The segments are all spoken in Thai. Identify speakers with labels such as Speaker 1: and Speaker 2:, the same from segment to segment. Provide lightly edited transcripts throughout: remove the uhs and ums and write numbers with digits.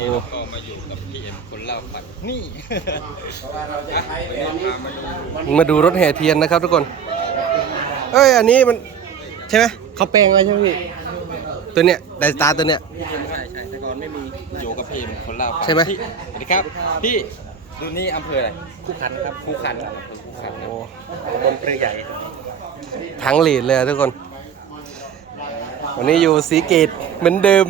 Speaker 1: นี้เราก็มาอยู่กับพี่เอ็มคนเล่าฝันนี่
Speaker 2: มาดูรถแห่เทียนนะครับทุกคนเอ้ยอันนี้มันใช่ไหมเขาแปลงไว้ใช่ไหมพี่ตัวเนี้ยไดสตาร์ตัวเนี้ย
Speaker 1: ใช่แต่ก่อนไม่มีอยู่กับพี่เอ็มคนเล่า
Speaker 2: ใช่ไหม
Speaker 1: สวัสดีครับพี่ดูนี่อำเภออะไรคู่ขันครับคู่ขันโอ้บนเปรือใหญ่
Speaker 2: ทั้งลีดเลยทุกคนวันนี้อยู่สีเกตเหมือนเดิม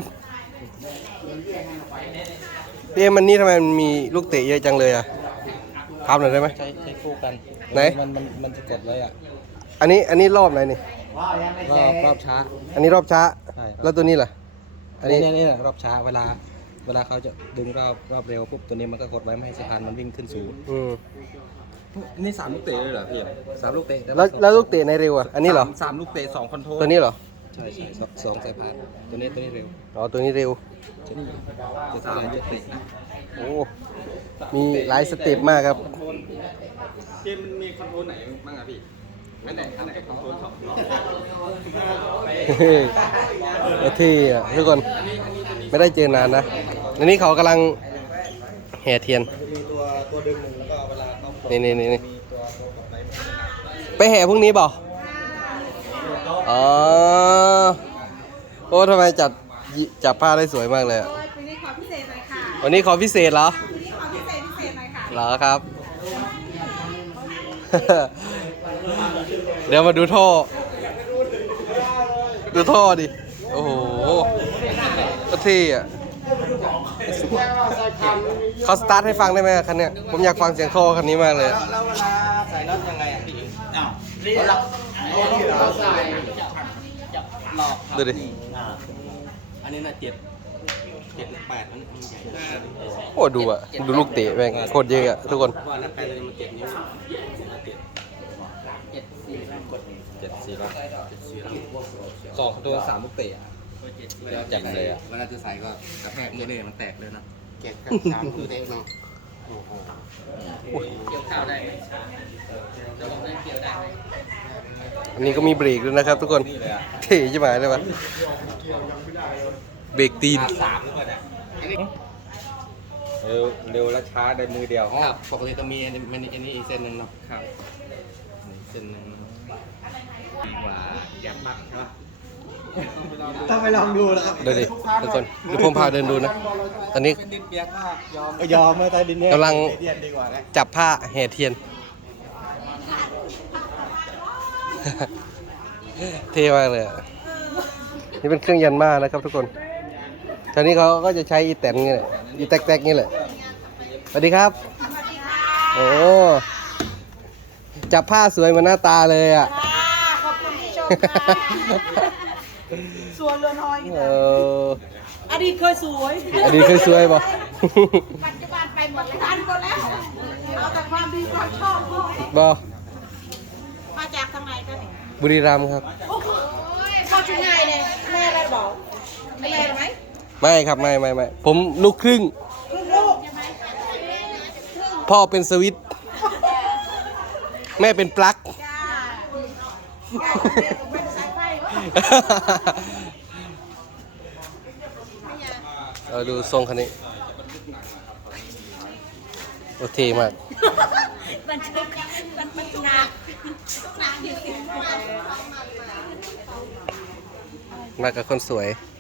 Speaker 2: พี่มันนี่ทำไมมันมีลูกเตะเยอะจังเลยอ่ะทำหน่อยได้ไหม
Speaker 1: ใช้คู่กัน
Speaker 2: ไหน
Speaker 1: มันจะกดไว้อ่ะ
Speaker 2: อันนี้รอบไหนนี่
Speaker 1: รอบช้า
Speaker 2: อันนี้รอบช้าแล้วตัวนี้ล่ะ
Speaker 1: อันนี้รอบช้าเวลาเขาจะดึงรอบเร็วปุ๊บตัวนี้มันก็กดไว้ไม่ให้สะพานมันวิ่งขึ้นสูงนี่3 ลูกเตะเลยเหรอพี่3 ลูกเตะ
Speaker 2: แล้วลูกเตะในเร็วอ่ะอันนี้เหรอ
Speaker 1: 3 ลูกเตะ2 คอนโทรล
Speaker 2: ตัวนี้เหรอ
Speaker 1: ใช่2 สายพานตัวนี้เร็ว
Speaker 2: อ๋อตัวนี้เร็ว
Speaker 1: จะ3 ลูกเตะ
Speaker 2: โอ้มีหลายสเต็ปมากครับ
Speaker 1: เกมมันมีคอนโทรลไหนบ้างอะพี่อันไหนคอนโทรล2
Speaker 2: ที่อ่ะทุกคนไม่ได้เจอนานนะอันนี้เขากำลังแห่เทียน
Speaker 1: มีตัวดึงหนึ่งแล้วก็เวลาเขา
Speaker 2: นี่
Speaker 1: มีตัวกดไว้
Speaker 2: ไปแห่พรุ่งนี้เปล่าอ๋อโอ้ทำไมจับผ้าได้สวยมากเลยอ่ะ
Speaker 3: วันนี้ขอพิเศษหน่อยค่ะ
Speaker 2: วันนี้ขอพิเศษเหรอ
Speaker 3: วันนี้ขอพิเศษหน่อยค่ะ
Speaker 2: เหรอครับ เดี๋ยวมาดูท่อดิโอ้โหก็เท่อะเขาสตาร์ทให้ฟังได้ไหมคันเนี้ยผมอยากฟังเสียงท่อคันนี้มากเลย
Speaker 1: แล้วเวลาใส่น็อตยังไงอ่ะพี่เราใส่จับหลอก
Speaker 2: ดูดิ
Speaker 1: อันนี้น่ะ7 8มัน
Speaker 2: โอ้ดูอ่ะดูลูกเตะแม่งโคตรเยอะอ่ะทุกคน
Speaker 1: ว่านักการมัน7 นิ้ว2 ตัว3 ลูกเตะจับเลยอ่ะแล้วก็จะใส่ก็กระแทกเนี่ยมันแตกเลยนะ7 กับ 3 ลูกเตะเนาะโอ้โหเกี่ยวข้าวได้จะลงได้เกี่ยวได้ไหม
Speaker 2: อันนี้ก็มีเบรกด้วยนะครับทุกคนเท่ใช่ไหมได้ปะเบรกตีน
Speaker 1: 3หรือเปล่าเนี่ยเร็วและช้าได้มือเดียวครับปกติจะมีอันนี้อีกเส้นหนึ่งเนาะครับเส้นหนึ่งดีกว่าอยากมักใช่ไหมต้องไปลองดูแล้วครับ
Speaker 2: ดูดิทุกคนดูผมพาเดินดูนะตอนนี้
Speaker 1: ดินเปียกก็ยอมเมื่อใต้ดินเนี่ย
Speaker 2: กำลังจับผ้าแห่เทียนเท่มากเลยนี่เป็นเครื่องยันมานะครับทุกคนตอนนี้เขาก็จะใช้อีแตนนี่แหละอีแตกนี่แหละสวัสดีครับโอ้จับผ้าสวยเหมือนหน้าตาเลยอ่ะ
Speaker 3: ขอบคุณที่ชมค่ะสวยเรือนหอยอดีตเคยสวย
Speaker 2: ป่ะ
Speaker 3: ปัจจุบันไปหมดแล้วเอาแต่ความดีความชอบ
Speaker 2: บ่
Speaker 3: มาจากทางไหนกัน
Speaker 2: บุรีรัมย์ครับ
Speaker 3: พ่อชุนไงเนี่ยแม่อะไรบอกแม่ไหม
Speaker 2: ไม่ครับไม่ผมลูกครึ่งพ่อเป็นสวิตแม่เป็นปลั๊กเราดูทรงคันนี้โอเคมากมากับคนสวย